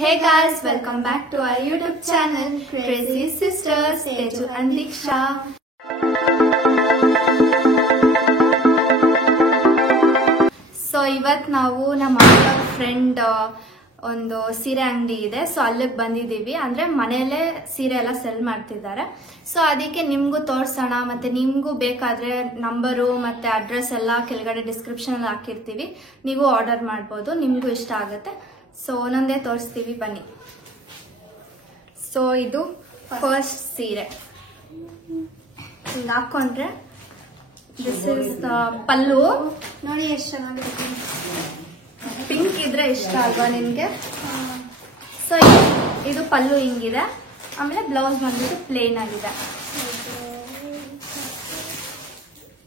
Hey guys, welcome back to our YouTube channel Crazy Sisters Teju and Diksha. So ಇವತ್ತು ನಾವು ನಮ್ಮ friend ಒಂದು ಸೀರೆ ಅಂಗಡಿ ಇದೆ, ಸೊ ಅಲ್ಲಿಗೆ ಬಂದಿದ್ದೀವಿ. ಅಂದ್ರೆ ಮನೆಯಲ್ಲೇ ಸೀರೆ ಎಲ್ಲ ಸೆಲ್ ಮಾಡ್ತಿದ್ದಾರೆ. ಸೊ ಅದಕ್ಕೆ ನಿಮ್ಗೂ ತೋರ್ಸೋಣ, ಮತ್ತೆ ನಿಮ್ಗೂ ಬೇಕಾದ್ರೆ ನಂಬರು ಮತ್ತೆ ಅಡ್ರೆಸ್ ಎಲ್ಲ ಕೆಳಗಡೆ ಡಿಸ್ಕ್ರಿಪ್ಷನ್ ಅಲ್ಲಿ ಹಾಕಿರ್ತೀವಿ. ನೀವು ಆರ್ಡರ್ ಮಾಡ್ಬೋದು, ನಿಮ್ಗೂ ಇಷ್ಟ ಆಗುತ್ತೆ. ಸೊ ಒಂದೊಂದೇ ತೋರಿಸ್ತೀವಿ, ಬನ್ನಿ. ಸೊ ಇದು ಫಸ್ಟ್ ಸೀರೆ ಹಿಂಗೆ ಹಾಕೊಂಡ್ರೆ ದಿಸ್ ಇಸ್ ಪಲ್ಲು. ನೋಡಿ ಎಷ್ಟು ಚೆನ್ನಾಗಿದೆ, ಪಿಂಕ್ ಇದ್ರೆ ಇಷ್ಟ ಅಲ್ವಾ ನಿನ್ಗೆ? ಸೊ ಇದು ಪಲ್ಲು ಹಿಂಗಿದೆ, ಆಮೇಲೆ ಬ್ಲೌಸ್ ಬಂದ್ಬಿಟ್ಟು ಪ್ಲೇನ್ ಆಗಿದೆ.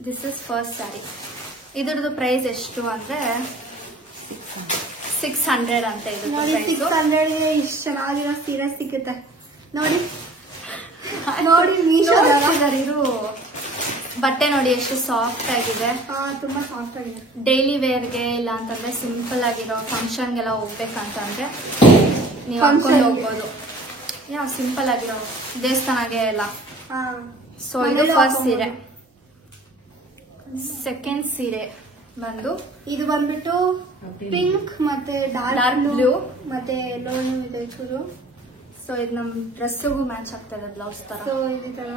This is first sari. ಇದ್ರದ್ದು ಪ್ರೈಸ್ ಎಷ್ಟು ಅಂದ್ರೆ 600 ಅಂತ. ಇದು ನೋಡಿ 600ಗೆ ಇಷ್ಟು ಚೆನ್ನಾಗಿರೋ ಸೀರೆ ಸಿಗುತ್ತೆ. ನೋಡಿ ನೋಡಿ ಇದು ಬಟ್ಟೆ ನೋಡಿ ಎಷ್ಟು ಸಾಫ್ಟ್ ಆಗಿದೆ. ತುಂಬಾ ಸಾಫ್ಟ್ ಆಗಿದೆ. ಡೈಲಿ ವೇರ್ಗೆ ಇಲ್ಲ ಅಂತಂದ್ರೆ ಸಿಂಪಲ್ ಆಗಿರೋ ಫಂಕ್ಷನ್ಗೆಲ್ಲ ಹೋಗ್ಬೇಕಂತಂದ್ರೆ ನೀವು ಹಾಕೊಂಡು ಹೋಗ್ಬೋದು. ಯಾ ಸಿಂಪಲ್ ಆಗಿರೋ ದೇವಸ್ಥಾನಗೆ ಎಲ್ಲ. ಸೊ ಇದು ಫಸ್ಟ್ ಸೀರೆ. ಸೆಕೆಂಡ್ ಸೀರೆ ಇದು ಬಂದ್ಬಿಟ್ಟು ಪಿಂಕ್ ಮತ್ತೆ ಡಾರ್ಕ್ ಬ್ಲೂ ಮತ್ತೆ ಎಲ್ಲೋ ಇದೆ ಚೂರು. ಸೊ ಇದು ನಮ್ ಡ್ರೆಸ್ಗೂ ಮ್ಯಾಚ್ ಆಗ್ತದೆ, ಬ್ಲೌಸ್ ತರ. ಸೊ ಇದು ತರ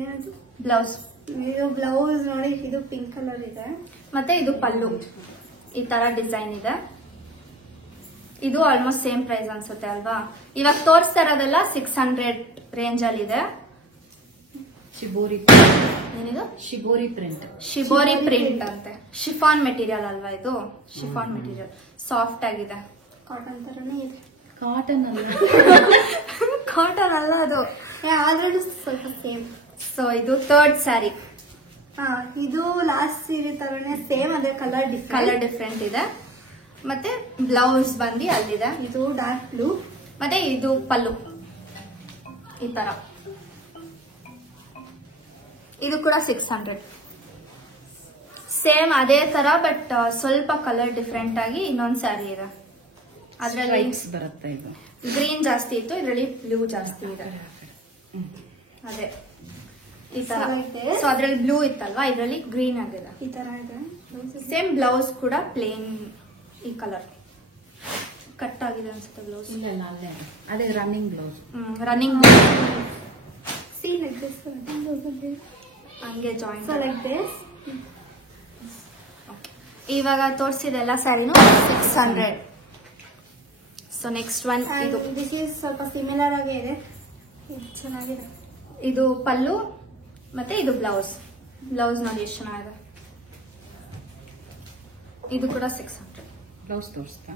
ಏನದು ಬ್ಲೌಸ್. ಇದು ಬ್ಲೌಸ್ ನೋಡಿ, ಇದು ಪಿಂಕ್ ಕಲರ್ ಇದೆ. ಮತ್ತೆ ಇದು ಪಲ್ಲು ಈ ತರ ಡಿಸೈನ್ ಇದೆ. ಇದು ಆಲ್ಮೋಸ್ಟ್ ಸೇಮ್ ಪ್ರೈಸ್ ಅನ್ಸುತ್ತೆ ಅಲ್ವಾ? ಇವಾಗ ತೋರಿಸ್ತಾ ಇರೋದೆಲ್ಲ 600 ರೇಂಜ್ ಅಲ್ಲಿ ಇದೆ. ಏನಿದು? ಶಿಬೋರಿ ಪ್ರಿಂಟ್ ಅಂತೆ. ಶಿಫಾನ್ ಮೆಟೀರಿಯಲ್ ಅಲ್ವಾ ಇದು? ಶಿಫಾನ್ ಮೆಟೀರಿಯಲ್ ಸಾಫ್ಟ್ ಆಗಿದೆ. ಕಾಟನ್ ತರನೇ ಇದೆ. ಕಾಟನ್ ಅಲ್ಲ ಅದು, ಆದ್ರೂ ಸ್ವಲ್ಪ ಸೇಮ್. ಸೊ ಇದು ಥರ್ಡ್ ಸ್ಯಾರಿ. ಇದು ಲಾಸ್ಟ್ ಸೀರೆ ತರನೇ ಸೇಮ್, ಅದೇ ಕಲರ್ ಡಿಫ್ರೆಂಟ್ ಇದೆ. ಮತ್ತೆ ಬ್ಲೌಸ್ ಬಂದು ಅಲ್ಲಿದೆ. ಇದು ಡಾರ್ಕ್ ಬ್ಲೂ. ಮತ್ತೆ ಇದು ಪಲ್ಲು ಈ ತರ. ಇದು ಕೂಡ 600 ಸೇಮ್ ಅದೇ ತರ, ಬಟ್ ಸ್ವಲ್ಪ ಕಲರ್ ಡಿಫ್ರೆಂಟ್ ಆಗಿ ಇನ್ನೊಂದ್ ಸ್ಯಾರಿ ಇದೆ. ಅದ್ರಲ್ಲಿ ಬರುತ್ತೆ. ಇದು ಗ್ರೀನ್ ಜಾಸ್ತಿ ಇತ್ತು, ಇದರಲ್ಲಿ ಬ್ಲೂ ಜಾಸ್ತಿ ಇದೆ. ಅದೇ ಈ ತರ. ಸೊ ಅದ್ರಲ್ಲಿ ಬ್ಲೂ ಇತ್ತಲ್ವಾ, ಇದ್ರಲ್ಲಿ ಗ್ರೀನ್ ಆಗಿದೆ. ಈ ತರ ಇದೆ. ಸೇಮ್ ಬ್ಲೌಸ್ ಕೂಡ ಪ್ಲೇನ್ ಈ ಕಲರ್ ಕಟ್ ಆಗಿದೆ ಅನ್ಸುತ್ತೆ ಬ್ಲೌಸ್. ಇಲ್ಲ ಅದೇ running blouse. Running See like this, ಹಂಗೆ ಜಾಯಿಂಟ್. so like this. ಇವಾಗ ತೋರಿಸಿದೆಲ್ಲ ಸ್ಯಾರಿನೂ 600. ಸೊ ನೆಕ್ಸ್ಟ್ ಒನ್ ಇದು. ದಿಸ್ ಇಸ್ ಸ್ವಲ್ಪ ಸಿಮಿಲರ್ ಆಗೇ ಇದೆ, ಚೆನ್ನಾಗಿದೆ. ಇದು ಪಲ್ಲು ಮತ್ತೆ ಇದು ಬ್ಲೌಸ್. ಬ್ಲೌಸ್ ನೋಡಿ ಎಷ್ಟು ಚೆನ್ನಾಗಿದೆ. ಇದು ಕೂಡ 600. ಬ್ಲೌಸ್ ತೋರಿಸ್ತಾ.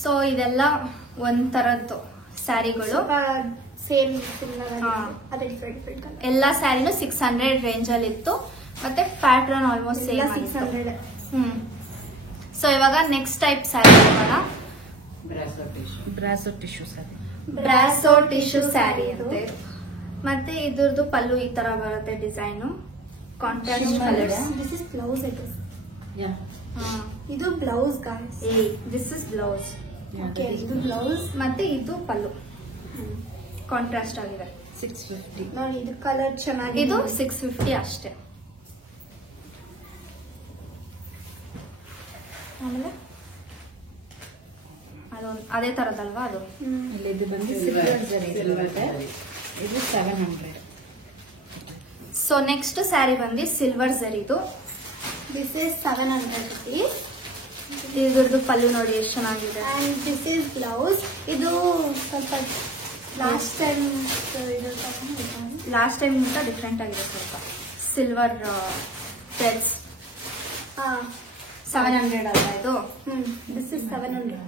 ಸೊ ಇದೆಲ್ಲ ಒಂದ್ ತರದ್ದು ಸ್ಯಾರಿಗಳು. ಸೇಮ್ ಅದೇ ಡಿಫ್ರೆಂಟ್ ಕಲರ್. ಎಲ್ಲಾ ಸ್ಯಾರಿನೂ 600 ರೇಂಜ್ ಅಲ್ಲಿ ಇತ್ತು. ಮತ್ತೆ ಪ್ಯಾಟರ್ನ್ ಆಲ್ಮೋಸ್ಟ್ ಸೇಮ್ 600. ಸೊ ಇವಾಗ ನೆಕ್ಸ್ಟ್ ಟೈಪ್ ಸ್ಯಾರಿ ನೋಡೋಣ. Brasso tissue sari. Brasso tissue sari ಅಂತೆ. ಮತ್ತೆ ಇದ್ರದ್ದು ಪಲ್ಲು ಈ ತರ ಬರುತ್ತೆ design, contrast colours. This is blouse ಐತೆ. ಇದು blouse guys. This is blouse. Okay, ಇದು ಬ್ಲೌಸ್ ಮತ್ತೆ ಇದು ಪಲ್ಲು ಕಾಂಟ್ರಾಸ್ಟ್ ಆಗಿದೆ. 650. ನೋಡಿ ಇದು ಕಲರ್ ಚೆನ್ನಾಗಿದೆ. ಇದು 650 ಅಷ್ಟೇ. ಆಮೇಲೆ ಅದೊಂದು ಅದೇ ತರದಲ್ವಾ ಅದು? ಇದು ಬಂದು ಸಿಲ್ವರ್ ಜರಿ ಬರುತ್ತೆ. ಇದು 700. ಸೊ ನೆಕ್ಸ್ಟ್ ಸ್ಯಾರಿ ಬಂದು ಸಿಲ್ವರ್ ಜರಿದು. This is 700 rupees. ಇದ್ರದ್ದು ಪಲ್ಲು ನೋಡಿ ಎಷ್ಟು ಚೆನ್ನಾಗಿದೆ. And this is blouse. ಇದು ಸ್ವಲ್ಪ ಲಾಸ್ಟ್ ಟೈಮ್ ಗಿಂತ ಡಿಫ್ರೆಂಟ್ ಆಗಿದೆ ಸ್ವಲ್ಪ. Silver Threads. 700 ಅಲ್ವಾ ಇದು? This is 700.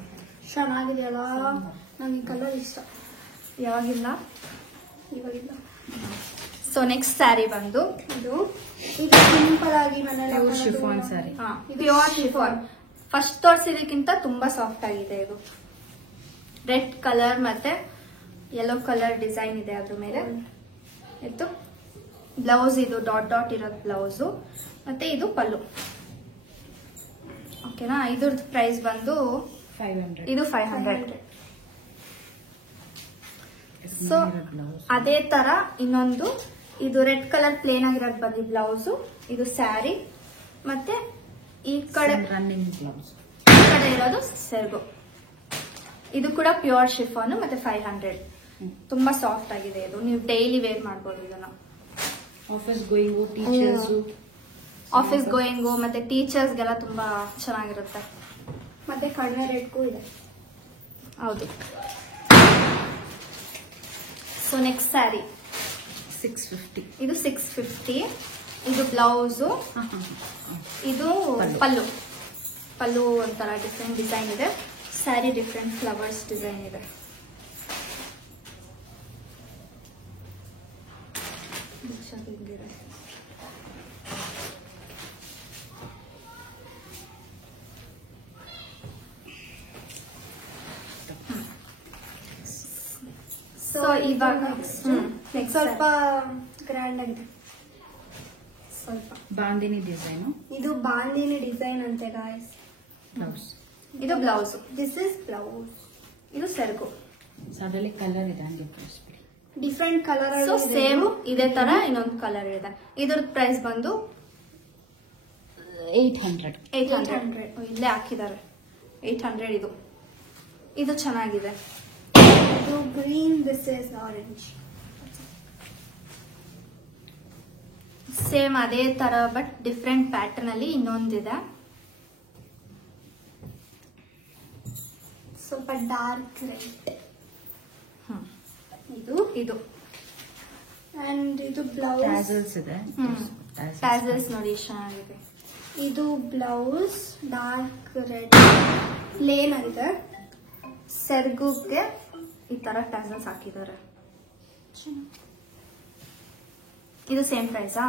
ಚೆನ್ನಾಗಿದೆಯಲ್ಲ, ನನಗೆ ಕಲರ್ ಇಷ್ಟ. ಯಾವಾಗಿಲ್ಲ ಇವಾಗಿಲ್ಲ. ಸೊ ನೆಕ್ಸ್ಟ್ ಸ್ಯಾರಿ ಬಂದು ಇದು ಸಿಂಪಲ್ ಆಗಿ ಮನೆಯಲ್ಲಿ chiffon sari. Pure chiffon. First ತೋರಿಸಿದಕ್ಕಿಂತ ತುಂಬಾ ಸಾಫ್ಟ್ ಆಗಿದೆ. ಇದು ರೆಡ್ ಕಲರ್ ಮತ್ತೆ ಯೆಲ್ಲೋ ಕಲರ್ ಡಿಸೈನ್ ಇದೆ ಅದ್ರ ಮೇಲೆ ಇತ್ತು. ಬ್ಲೌಸ್ ಇದು ಡಾಟ್ ಡಾಟ್ ಇರೋದು ಬ್ಲೌಸು. ಮತ್ತೆ ಇದು ಪಲ್ಲು. ಓಕೆನಾ? ಇದ್ರದ್ದು ಪ್ರೈಸ್ ಬಂದು 500. ಇದು 500. 500. ಸೊ ಅದೇ ತರ ಇನ್ನೊಂದು ಇದು ರೆಡ್ ಕಲರ್ ಪ್ಲೇನ್ ಆಗಿರೋದು ಬಂದಿ ಬ್ಲೌಸು, ಇದು ಸ್ಯಾರಿ, ಮತ್ತೆ ಈ ಕಡೆ ರನ್ನಿಂಗ್ ಬ್ಲೌಸ್, ಈ ಕಡೆ ಇರೋದು ಸೆರ್ಗು. ಇದು ಕೂಡ ಪ್ಯೂರ್ ಶಿಫಾನ್ ಮತ್ತೆ 500. ತುಂಬಾ ಸಾಫ್ಟ್ ಆಗಿದೆ ಇದು, ನೀವು ಡೈಲಿ ವೇರ್ ಮಾಡ್ಬೋದು ಇದನ್ನ. Office going, teachers, office going ಮತ್ತೆ ಟೀಚರ್ಸ್ಗೆಲ್ಲ ತುಂಬಾ ಚೆನ್ನಾಗಿರುತ್ತೆ. ಮತ್ತೆ ಕಡಿಮೆ ರೇಟ್ಗೂ ಇದೆ. ಹೌದು. So next sari 650. ಇದು 650. ಇದು ಬ್ಲೌಸು, ಇದು ಪಲ್ಲು. ಪಲ್ಲು ಒಂಥರ ಡಿಫ್ರೆಂಟ್ ಡಿಸೈನ್ ಇದೆ. ಸ್ಯಾರಿ ಡಿಫ್ರೆಂಟ್ ಫ್ಲವರ್ಸ್ ಡಿಸೈನ್ ಇದೆ. ಸೊ ಇವಾಗ ಸ್ವಲ್ಪ ಗ್ರ್ಯಾಂಡ್ ಆಗಿದೆ. ಸ್ವಲ್ಪ ಬಾಂದಿನಿ ಡಿಸೈನು, ಇದು ಬಾಂದಿನಿ ಡಿಸೈನ್ ಅಂತೆ ಗಾಯ್ಸ್. ಬ್ಲೌಸ್. ಇದು ಬ್ಲೌಸ್, ದಿಸ್ ಇಸ್ ಬ್ಲೌಸ್. ಇದು ಸೆರ್ಗು. ಸೊ ಅದರಲ್ಲಿ ಕಲರ್ ಇದೆ, ಹಂಗೆ ತೋರಿಸ್ಬಿಡಿ. Different colour. ಸೊ ಸೇಮ್ ಇದೇ ತರ ಇನ್ನೊಂದು ಕಲರ್ ಇದೆ. ಇದ್ರದ್ದು ಪ್ರೈಸ್ ಬಂದು 800. 800. ಇಲ್ಲೇ ಹಾಕಿದ್ದಾರೆ 800. ಇದು ಚೆನ್ನಾಗಿದೆ. ಇದು green, this is orange. Same ಅದೇ ತರ ಬಟ್ ಡಿಫ್ರೆಂಟ್ ಪ್ಯಾಟರ್ನ್ ಅಲ್ಲಿ ಇನ್ನೊಂದಿದೆ. ಸ್ವಲ್ಪ ಡಾರ್ಕ್ ರೆಡ್. ಇದು ಇದು ಅಂಡ್ ಇದು ಬ್ಲೌಸ್. ಟ್ಯಾಸಲ್ಸ್ ಇದೆ. ಟ್ಯಾಸಲ್ಸ್ ನೋಡಿ ಎಷ್ಟು ಚೆನ್ನಾಗಿದೆ. ಇದು ಬ್ಲೌಸ್ ಡಾರ್ಕ್ ರೆಡ್ ಪ್ಲೇನ್ ಆಗಿದೆ. ಸೆರ್ಗುಗೆ ಈ ತರ ಟ್ಯಾಸಲ್ಸ್ ಹಾಕಿದ್ದಾರೆ. ಇದು ಸೇಮ್ ಪ್ರೈಸಾ?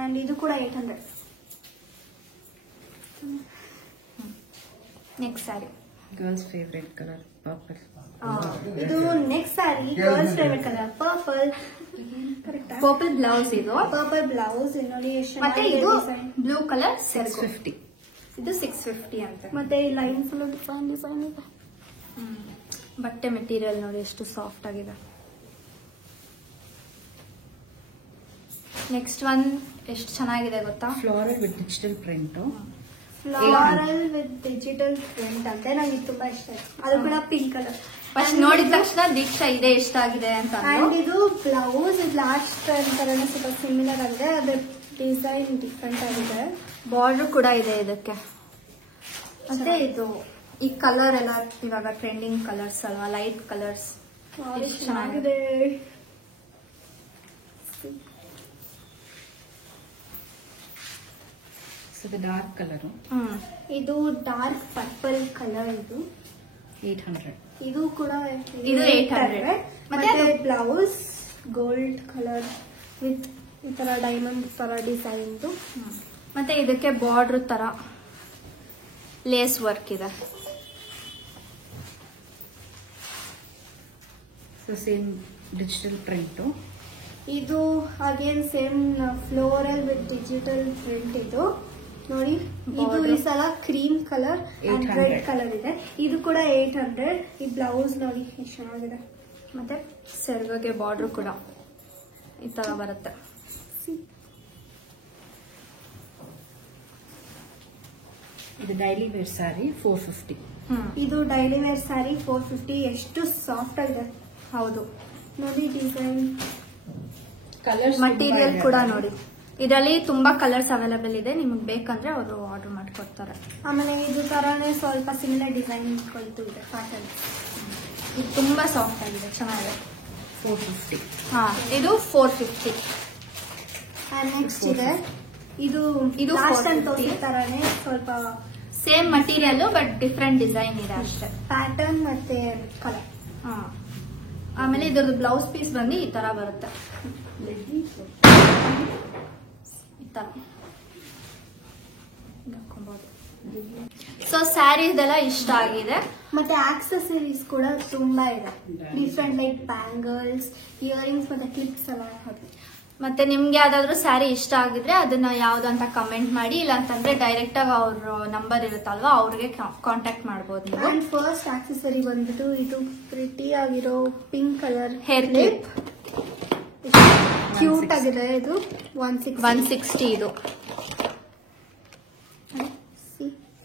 ಅಂಡ್ ಇದು ಕೂಡ 800. Next sari girls favourite colour purple. ಇದು next sari girls favourite colour purple. ಕರೆಕ್ಟಾ? ಪರ್ಪಲ್ ಬ್ಲೌಸ್ ಇದು, ಪರ್ಪಲ್ ಬ್ಲೌಸ್ ನೋಡಿ ಎಷ್ಟು ಮತ್ತೆ ಇದು ಬ್ಲೂ ಕಲರ್ 650. ಇದು 650 ಅಂತ. ಮತ್ತೆ ಈ ಲೈನ್ ಫುಲ್ ಡಿಫೈನ್ ಡಿಸೈನ್ ಇದೆ. ಬಟ್ಟೆ ಮೆಟೀರಿಯಲ್ ನೋಡಿ ಎಷ್ಟು ಸಾಫ್ಟ್ ಆಗಿದೆ. ನೆಕ್ಸ್ಟ್ ಒನ್ ಎಷ್ಟು ಚೆನ್ನಾಗಿದೆ ಗೊತ್ತಾ? Floral with digital print. Floral with digital print ಅಂತೆ ನಂಗೆ ತುಂಬಾ ಇಷ್ಟ ಆಯ್ತು. ಅದು ಕೂಡ ಪಿಂಕ್ ಕಲರ್. ಫಸ್ಟ್ ನೋಡಿದ ತಕ್ಷಣ ದೀಕ್ಷಾ ಇದೆ ಇಷ್ಟ ಆಗಿದೆ ಅಂತ ಅಂಡ್ ಇದು ಬ್ಲೌಸ್ ಲಾಸ್ಟ್ ತರನೇ ಸ್ವಲ್ಪ ಸಿಮಿಲರ್ ಆಗಿದೆ. ಅದ್ರ ಡಿಸೈನ್ ಡಿಫ್ರೆಂಟ್ ಆಗಿದೆ. ಬಾರ್ಡರ್ ಕೂಡ ಇದೆ ಇದಕ್ಕೆ. ಮತ್ತೆ ಇದು ಈ ಕಲರ್ ಎಲ್ಲ ಇವಾಗ ಟ್ರೆಂಡಿಂಗ್ ಕಲರ್ಸ್ ಅಲ್ವಾ, ಲೈಟ್ ಕಲರ್ಸ್ ಚೆನ್ನಾಗಿದೆ. So the dark colour. ಇದು ಡಾರ್ಕ್ ಪರ್ಪಲ್ ಕಲರ್. ಇದು 800. ಇದು ಕೂಡ ಇದು 800. ಮತ್ತೆ ಬ್ಲೌಸ್ ಗೋಲ್ಡ್ ಕಲರ್ ವಿತ್ ಈ ತರ ಡೈಮಂಡ್ ತರ ಡಿಸೈನ್. ಮತ್ತೆ ಇದಕ್ಕೆ ಬಾರ್ಡರ್ ತರ ಲೇಸ್ ವರ್ಕ್ ಇದೆ. So same digital print. ಇದು again same floral with digital print. ಇದು ನೋಡಿ, ಇದು ಈ ಸಲ cream colour and red colour ಇದೆ. ಇದು ಕೂಡ 800. ಈ ಬ್ಲೌಸ್ ನೋಡಿ ಎಷ್ಟು ಚೆನ್ನಾಗಿದೆ. ಮತ್ತೆ ಸೆರ್ಗಗೆ ಬಾರ್ಡರ್ ಕೂಡ ಈ ತರ ಬರುತ್ತೆ. ಇದು ಡೈಲಿ ವೇರ್ ಸ್ಯಾರಿ 450. ಇದು ಡೈಲಿ ವೇರ್ ಸ್ಯಾರಿ 450. ಎಷ್ಟು ಸಾಫ್ಟ್ ಆಗಿದೆ ಹೌದು. ನೋಡಿ ಡಿಸೈನ್. ಕಲರ್ಸ್ ಮಟೀರಿಯಲ್ ಕೂಡ ನೋಡಿ, ಇದರಲ್ಲಿ ತುಂಬಾ ಕಲರ್ಸ್ ಅವೈಲೇಬಲ್ ಇದೆ. ನಿಮಗೆ ಬೇಕಂದ್ರೆ ಅವರು ಆರ್ಡರ್ ಮಾಡ್ಕೊಡ್ತಾರೆ. ಆಮೇಲೆ ಇದು ತರಾನೇ ಸ್ವಲ್ಪ ಸಿಮಿಲರ್ ಡಿಸೈನ್ ಕೊಳ್ತು ಇದೆ ಪ್ಯಾಟರ್ನ್. ಇದು ತುಂಬಾ ಸಾಫ್ಟ್ ಆಗಿದೆ, ಚೆನ್ನಾಗಿದೆ. 450. ಇದು 450. ನೆಕ್ಸ್ಟ್ ಇದೆ ಇದು ಇದು ಲಾಸ್ಟ್ 450. ಅಂತ ತೋರಿಸಿದ ತರಾನೇ ಸ್ವಲ್ಪ same material but different design ಇದೆ ಅಷ್ಟೇ. ಪ್ಯಾಟರ್ನ್ ಮತ್ತೆ ಕಲರ್. ಆಮೇಲೆ ಇದ್ರದ್ದು ಬ್ಲೌಸ್ ಪೀಸ್ ಬಂದು ಈ ತರ ಬರುತ್ತೆ. ಈ ತರ ಸೊ ಸ್ಯಾರಿ ಇದೆಲ್ಲ ಇಷ್ಟ ಆಗಿದೆ. ಮತ್ತೆ ಆಕ್ಸೆಸರೀಸ್ ಕೂಡ ತುಂಬಾ ಇದೆ. ಡಿಫ್ರೆಂಟ್ ಲೈಕ್ ಬ್ಯಾಂಗಲ್ಸ್, ಇಯರಿಂಗ್ಸ್ ಮತ್ತೆ ಕ್ಲಿಪ್ಸ್ ಎಲ್ಲ ಹಾಕಿ. ಮತ್ತೆ ನಿಮ್ಗೆ ಯಾವ್ದಾದ್ರು ಸ್ಯಾರಿ ಇಷ್ಟ ಆಗಿದ್ರೆ ಅದನ್ನ ಯಾವ್ದು ಅಂತ ಕಮೆಂಟ್ ಮಾಡಿ, ಇಲ್ಲ ಅಂತಂದ್ರೆ ಡೈರೆಕ್ಟ್ ಆಗಿ ಅವ್ರ ನಂಬರ್ ಇರುತ್ತಲ್ವಾ ಅವ್ರಿಗೆ ಕಾಂಟ್ಯಾಕ್ಟ್ ಮಾಡಬಹುದು ನೀವು. ಅಂಡ್ ಫಸ್ಟ್ ಆಕ್ಸೆಸರಿ ಬಂದ್ಬಿಟ್ಟು ಇದು ಪ್ರಿಟಿ ಆಗಿರೋ pink colour hair clip, cute ಆಗಿದೆ. ಇದು 160 ಇದು.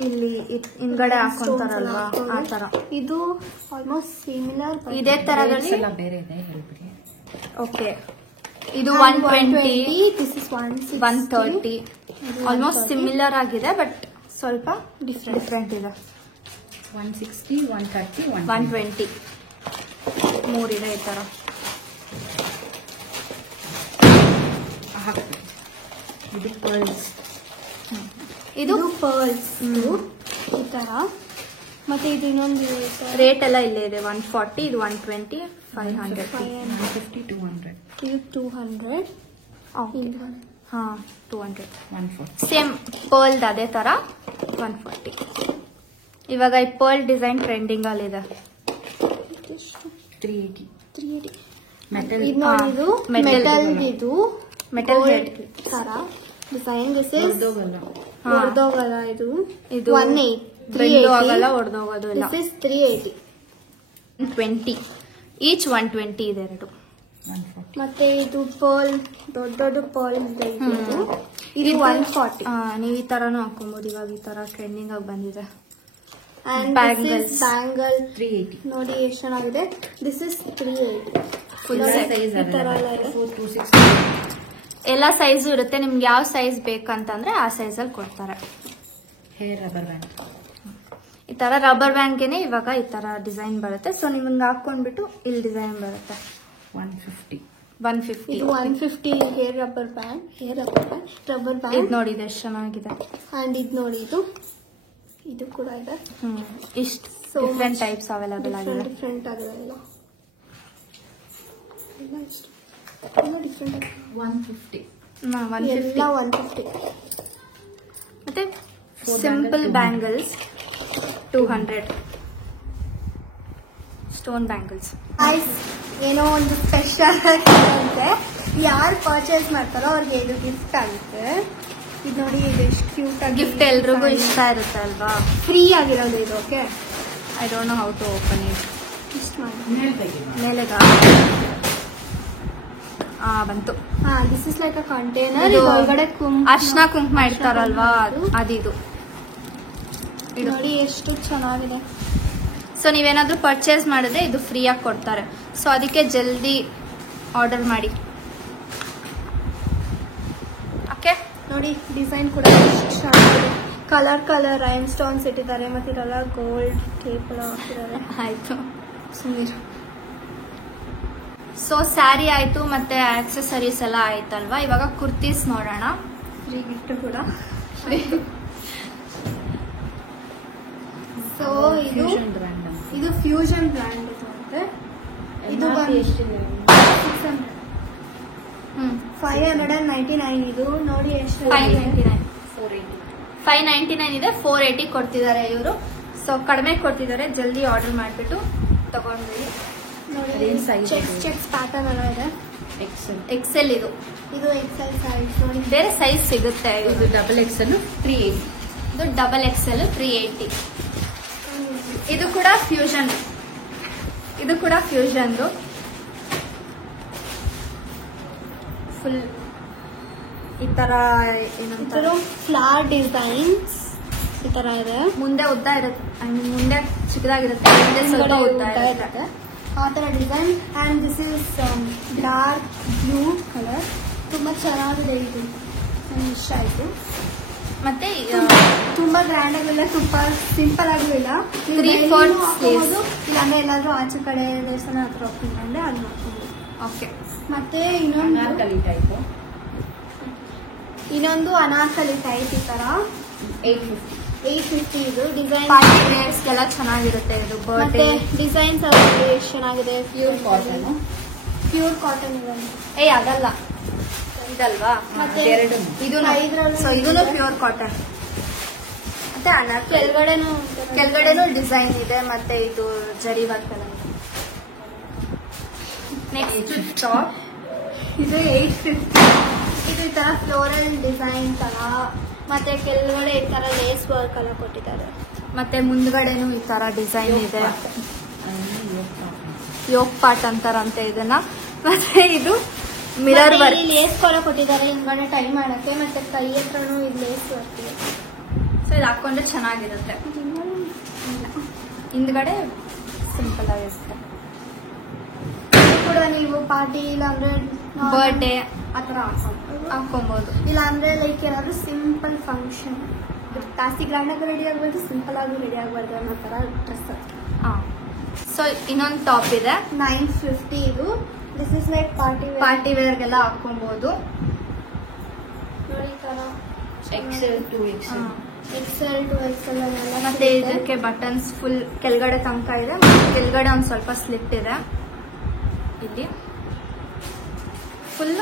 ಇಲ್ಲಿ ಹಿಂಗಡೆ ಹಾಕೊಂತಾರಲ್ವಾ ಆ ತರ. ಇದು ಆಲ್ಮೋಸ್ಟ್ ಸಿಮಿಲರ್, ಇದೇ ತರದಲ್ಲಿ ಬೇರೆ ಇದೆ ಹೇಳ್ಬಿಡಿ. ಓಕೆ, ಇದು 120, ದಿಸ್ ಇಸ್ 130. ಆಲ್ಮೋಸ್ಟ್ ಸಿಮಿಲರ್ ಆಗಿದೆ, ಬಟ್ ಸ್ವಲ್ಪ ಡಿಫ್ರೆಂಟ್ ಇದೆ. 160, 130, 120 ಮೂರಿದೆ ಈ ತರ. ಇದು ಪರ್ಲ್ಸ್, ಇದು ಪರ್ಲ್ಸ್ ಈ ತರ. ಮತ್ತೆ ಇದು ಇನ್ನೊಂದು ರೇಟ್ ಎಲ್ಲ ಇಲ್ಲೇ ಇದೆ. 140, ಇದು 120, 500, 150, 200, ಇದು 200. ಹಾ 200, 140. ಸೇಮ್ ಪರ್ಲ್ಡ್ ಅದೇ ತರ 140. ಇವಾಗ ಈ ಪರ್ಲ್ ಡಿಸೈನ್ ಟ್ರೆಂಡಿಂಗ್ ಅಲ್ಲಿ ಇದೆ. 380. 380. ಮೆಟಲ್, ಇದು ನೋಡಿ, ಇದು ಮೆಟಲ್, ಇದು ಮೆಟಲ್ gold ತರ ಡಿಸೈನ್. ದಿಸ್ ಇಸ್ ಹೊರದೋಗಲ್ಲ. ಇದು ಇದು 180, ಆಗಲ್ಲ, ಹೊಡೆದೋಗೋದು ಇಲ್ಲ. This is 380. 20 ಈಚ್ 120 ಇದೆ ಎರಡು. 140. ಮತ್ತೆ ಇದು ಪರ್ಲ್, ದೊಡ್ಡ ಪರ್ಲ್ ಇದೆ. ಇದು 140. ನೀವು ಈ ತರನು ಹಾಕೊಬಹುದು. ಇವಾಗ ಈ ತರ ಟ್ರೆಂಡಿಂಗ್ ಆಗಿ ಬಂದಿದೆ. And Bangles. ಬ್ಯಾಂಗಲ್ 380. ನೋಡಿ ಎಷ್ಟು ಚೆನ್ನಾಗಿದೆ. This is 380. ಫುಲ್ ಸೈಜ್ ಈ ತರ ಎಲ್ಲ ಇದೆ. 260. ಎಲ್ಲ ಸೈಜು ಇರುತ್ತೆ. ನಿಮ್ಗೆ ಯಾವ ಸೈಜ್ ಬೇಕಂತಂದ್ರೆ ಆ ಸೈಜ್ ಅಲ್ಲಿ ಕೊಡ್ತಾರೆ. Hair rubber band. ಈ ತರ ರಬ್ಬರ್ ಬ್ಯಾಂಡ್ಗೆನೆ ಇವಾಗ ಈ ತರ ಡಿಸೈನ್ ಬರುತ್ತೆ. ಸೊ ನಿಮ್ಗೆ ಹಾಕೊಂಡ್ಬಿಟ್ಟು ಇಲ್ಲಿ ಡಿಸೈನ್ ಬರುತ್ತೆ. 150. 150. ಇದು 150 ಹೇರ್ ರಬ್ಬರ್ ಬ್ಯಾಂಡ್. ರಬ್ಬರ್ ಇದು ಬ್ಯಾಂಡ್. ನೋಡಿ, ಇದು ಎಷ್ಟು ಚೆನ್ನಾಗಿದೆ. ಅಂಡ್ ಇದು ನೋಡಿ, ಇದು ಕೂಡ ಇದೆ. ಇಷ್ಟು ಡಿಫ್ರೆಂಟ್ ಟೈಪ್ಸ್ ಅವೈಲೇಬಲ್ ಆಗಿದೆ. ಡಿಫ್ರೆಂಟ್ ಆಗಿದೆ ಎಲ್ಲ ಡಿಫ್ರೆಂಟ್. 150. ಎಲ್ಲ 150. 150. ಮತ್ತೆ ಸಿಂಪಲ್ ಬ್ಯಾಂಗಲ್ಸ್ 200. Stone bangles. ಏನೋ ಒಂದು ಸ್ಪೆಷಲ್ ಅಂತೆ. ಯಾರು ಪರ್ಚೇಸ್ ಮಾಡ್ತಾರೋ ಅವ್ರಿಗೆ ಇದು ಗಿಫ್ಟ್ ಆಗುತ್ತೆ. ಇದು ನೋಡಿ, ಇದು ಎಷ್ಟು ಕ್ಯೂಟ್ ಆಗಿ. ಗಿಫ್ಟ್ ಎಲ್ರಿಗೂ ಇಷ್ಟ ಇರುತ್ತೆ ಅಲ್ವಾ. ಫ್ರೀ ಆಗಿರೋದು ಇದು. Okay, I don't know how to open it. ಇಷ್ಟು ಮಾಡಿ ಮೇಲೆಗ ಬಂತು. This is like a container. ಇದು ಒಳಗಡೆ ಅರ್ಶನ ಕುಂಕುಮ ಇಡ್ತಾರಲ್ವಾ, ಅದಿದು. ನೋಡಿ ಎಷ್ಟು ಚೆನ್ನಾಗಿದೆ. ಸೊ ನೀವೇನಾದ್ರೂ ಪರ್ಚೇಸ್ ಮಾಡಿದ್ರೆ ಇದು ಫ್ರೀ ಆಗಿ ಕೊಡ್ತಾರೆ. ಸೊ ಅದಕ್ಕೆ ಜಲ್ದಿ ಆರ್ಡರ್ ಮಾಡಿ. ಓಕೆ, ನೋಡಿ ಡಿಸೈನ್ ಕೂಡ ಎಷ್ಟು ಚೆನ್ನಾಗಿದೆ. ಕಲರ್ ರೈನ್ ಸ್ಟೋನ್ಸ್ ಇಟ್ಟಿದ್ದಾರೆ. ಮತ್ತೆ ಇದೆಲ್ಲ ಗೋಲ್ಡ್ ಟೇಪ್ ಎಲ್ಲ ಹಾಕಿದ್ದಾರೆ. ಆಯ್ತು. ಸುಮೀರ್, ಸೊ ಸ್ಯಾರಿ ಆಯ್ತು, ಮತ್ತೆ ಆಕ್ಸೆಸರೀಸ್ ಎಲ್ಲ ಆಯ್ತಲ್ವಾ. ಇವಾಗ ಕುರ್ತೀಸ್ ನೋಡೋಣ. ಫ್ರೀ ಗಿಫ್ಟ್ ಕೂಡ. ಸೊ ಇದು ಫ್ಯೂಷನ್ ಬ್ರ್ಯಾಂಡ್ ಅಂತೆ. ಇದು 599. ಇದು ನೋಡಿ ಎಷ್ಟು 599 ಇದೆ. 480 ಕೊಡ್ತಿದ್ದಾರೆ ಇವರು. ಸೊ ಕಡಿಮೆ ಕೊಡ್ತಿದ್ದಾರೆ. ಜಲ್ದಿ ಆರ್ಡರ್ ಮಾಡಿಬಿಟ್ಟು ತಗೊಂಡ್ಬಿಡಿ. ನೋಡಿ, ಅದೇನ್ size ಚೆಕ್ಸ್ ಪ್ಯಾಟರ್ನ್ ಎಲ್ಲ ಇದೆ. ಎಕ್ಸೆಲ್ ಇದು. ಇದು ಎಕ್ಸೆಲ್ ಸೈಜ್. ನೋಡಿ ಬೇರೆ ಸೈಜ್ ಸಿಗುತ್ತೆ. ಇದು ಡಬಲ್ XL 380. ಇದು ಡಬಲ್ XL 380. ಇದು ಕೂಡ ಫ್ಯೂಷನ್. ಫುಲ್ ಈ ತರ ಏನಂತಾರೆ, ಫ್ಲವರ್ ಡಿಸೈನ್ಸ್ ಈ ತರ ಇದೆ. ಮುಂದೆ ಉದ್ದ ಇರುತ್ತೆ. ಮುಂದೆ ಚಿಕ್ಕದಾಗಿರುತ್ತೆ, ಮುಂದೆ ಸ್ವಲ್ಪ ಉದ್ದ ಇರುತ್ತೆ. ಆ ತರ design. And this is dark blue colour. ತುಂಬಾ ಚೆನ್ನಾಗಿದೆ. ಇದು ನನಗೆ ಇಷ್ಟ ಆಯ್ತು. ಮತ್ತೆ ತುಂಬಾ ಗ್ರ್ಯಾಂಡ್ ಆಗಿಲ್ಲ, ತುಂಬಾ ಸಿಂಪಲ್ ಆಗೂ ಇಲ್ಲ. 3/4 sleeves. ಇಲ್ಲಾಂದ್ರೆ ಎಲ್ಲಾದ್ರೂ ಆಚೆ ಕಡೆ ದೇವಸ್ಥಾನ ಹತ್ರ ಹೋಗ್ತಿದ್ರೆ ಅದು ಮಾಡ್ಬೋದು. ಓಕೆ. ಮತ್ತೆ ಅನಾರ್ಕಲಿ ಟೈಪ್. ಇನ್ನೊಂದು ಅನಾರ್ಕಲಿ ಟೈಪ್ ಈ ತರ 850. ಇದು ಡಿಸೈನ್ ಎಲ್ಲ ಚೆನ್ನಾಗಿರುತ್ತೆ. ಇದು ಮತ್ತೆ ಬರ್ಡೇ ಡಿಸೈನ್ಸ್ ಎಷ್ಟು ಚೆನ್ನಾಗಿದೆ. Pure cotton. ಏಯ್ ಅದಲ್ಲ, ಇದಲ್ವಾ. ಮತ್ತೆ ಇದು ಇದ್ರಲ್ಲಿ ಸೊ ಇದೂ ಪ್ಯೂರ್ ಕಾಟನ್. ಮತ್ತೆ ಕೆಳಗಡೆನೂ ಡಿಸೈನ್ ಇದೆ. ಮತ್ತೆ ಇದು ಜರಿ ವರ್ಕ್ ಎಲ್ಲ ಇದೆ. ನೆಕ್ಸ್ಟ್ ಟಾಪ್ ಇದು 850. ಇದು ಈ ತರ ಫ್ಲೋರಲ್ ಡಿಸೈನ್ ತರ, ಮತ್ತೆ ಕೆಳಗಡೆ ಈ ತರ ಲೇಸ್ ವರ್ಕ್ ಎಲ್ಲ ಕೊಟ್ಟಿದ್ದಾರೆ. ಮತ್ತೆ ಮುಂದ್ಗಡೆನೂ ಈ ತರ ಡಿಸೈನ್ ಇದೆ. ಯೋಗ್ ಪಾಟ್ ಅಂತಾರಂತೆ ಇದನ್ನ. ಮತ್ತೆ ಇದು ಮಿರರ್ ವರ್ಕ್, ಲೇಸ್ ಕೂಡ ಕೊಟ್ಟಿದ್ದಾರೆ ಹಿಂದ್ಗಡೆ ಟೈ ಮಾಡಕ್ಕೆ, ಮತ್ತೆ ಕೈ ಹತ್ರನೂ ಇದು ಲೇಸ್ ವರ್ಕ್ ಇದೆ. ಸೊ ಇದು ಹಾಕೊಂಡ್ರೆ ಚೆನ್ನಾಗಿರುತ್ತೆ. ಹಿಂದ್ಗಡೆ ಸಿಂಪಲ್ ಆಗಿರುತ್ತೆ. ಇದು ಕೂಡ ನೀವು ಪಾರ್ಟಿ ಇಲ್ಲಾಂದ್ರೆ ಬರ್ಡೇ ಆತರ ಹಾಕೊಬಹುದು. ಇಲ್ಲಾಂದ್ರೆ ಲೈಕ್ ಏನಾದ್ರು ಸಿಂಪಲ್ ಫಂಕ್ಷನ್, ಜಾಸ್ತಿ ಗ್ರ್ಯಾಂಡ್ ಆಗಿ ರೆಡಿ ಆಗ್ಬಾರ್ದು, ಸಿಂಪಲ್ ಆಗಿ ರೆಡಿ ಆಗ್ಬಾರ್ದು ಅನ್ನೋ ತರ ಡ್ರೆಸ್. ಸೊ ಇನ್ನೊಂದು ಟಾಪ್ ಇದೆ 950. ಇದು ದಿಸ್ ಇಸ್ ಲೈಕ್ ಪಾರ್ಟಿ ವೇರ್ಗೆಲ್ಲ ಹಾಕೊಬಹುದು. ನೋಡಿ ತರ XL to XL. XL to XL ಎಲ್ಲ. ಮತ್ತೆ ಇದಕ್ಕೆ ಬಟನ್ಸ್ ಫುಲ್ ಕೆಳಗಡೆ ತನಕ ಇದೆ. ಮತ್ತೆ ಕೆಳಗಡೆ ಒಂದ್ ಸ್ವಲ್ಪ ಸ್ಲಿಟ್ ಇದೆ. ಇಲ್ಲಿ ಫುಲ್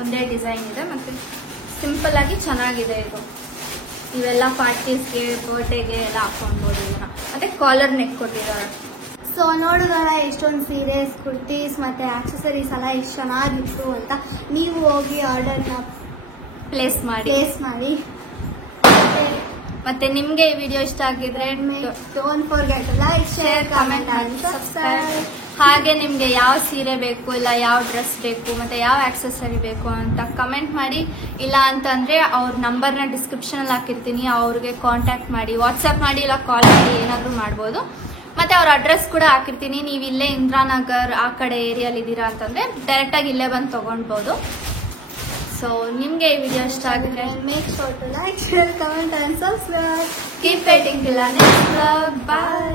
ಒಂದೇ ಡಿಸೈನ್ ಇದೆ. ಮತ್ತೆ ಸಿಂಪಲ್ ಆಗಿ ಚೆನ್ನಾಗಿದೆ ಇದು. ಇವೆಲ್ಲ ಪಾರ್ಟೀಸ್ಗೆ, ಬರ್ಡೇಗೆ ಎಲ್ಲ ಹಾಕೊಬಹುದು ಇದನ್ನ. ಮತ್ತೆ ಕಾಲರ್ ನೆಕ್ ಕೊಟ್ಟಿದ್ದಾರೆ. ಸೊ ನೋಡಿದಾರ ಎಷ್ಟೊಂದು ಸೀರೆಸ್, ಕುರ್ತೀಸ್ ಮತ್ತೆ ಆಕ್ಸೆಸರೀಸ್ ಎಲ್ಲ ಎಷ್ಟು ಚೆನ್ನಾಗಿತ್ತು ಅಂತ. ನೀವು ಹೋಗಿ ಆರ್ಡರ್ನ ಪ್ಲೇಸ್ ಮಾಡಿ. ಮತ್ತೆ ನಿಮ್ಗೆ ಈ ವಿಡಿಯೋ ಇಷ್ಟ ಆಗಿದ್ರೆ don't forget like, share, comment and subscribe. ಹಾಗೆ ನಿಮ್ಗೆ ಯಾವ ಸೀರೆ ಬೇಕು, ಇಲ್ಲ ಯಾವ ಡ್ರೆಸ್ ಬೇಕು, ಮತ್ತೆ ಯಾವ ಆಕ್ಸೆಸರಿ ಬೇಕು ಅಂತ ಕಮೆಂಟ್ ಮಾಡಿ. ಇಲ್ಲ ಅಂತಂದ್ರೆ ಅವ್ರ ನಂಬರ್ನ ಡಿಸ್ಕ್ರಿಪ್ಷನ್ ಅಲ್ಲಿ ಹಾಕಿರ್ತೀನಿ, ಅವ್ರಿಗೆ ಕಾಂಟ್ಯಾಕ್ಟ್ ಮಾಡಿ, ವಾಟ್ಸ್ಆಪ್ ಮಾಡಿ, ಇಲ್ಲ ಕಾಲ್ ಮಾಡಿ, ಏನಾದ್ರು ಮಾಡ್ಬೋದು. ಮತ್ತೆ ಅವ್ರ ಅಡ್ರೆಸ್ ಕೂಡ ಹಾಕಿರ್ತೀನಿ. ನೀವು ಇಲ್ಲೇ ಇಂದ್ರಾನಗರ್ ಆ ಕಡೆ ಏರಿಯಲ್ಲಿ ಇದ್ದೀರಾ ಅಂತಂದ್ರೆ ಡೈರೆಕ್ಟ್ ಆಗಿ ಇಲ್ಲೇ ಬಂದು ತಗೊಂಡ್ಬೋದು. ಸೊ ನಿಮ್ಗೆ ಈ ವಿಡಿಯೋ ಇಷ್ಟ ಆಗಿದ್ರೆ make sure to like, share, comment and subscribe. Keep waiting till next vlog. Bye.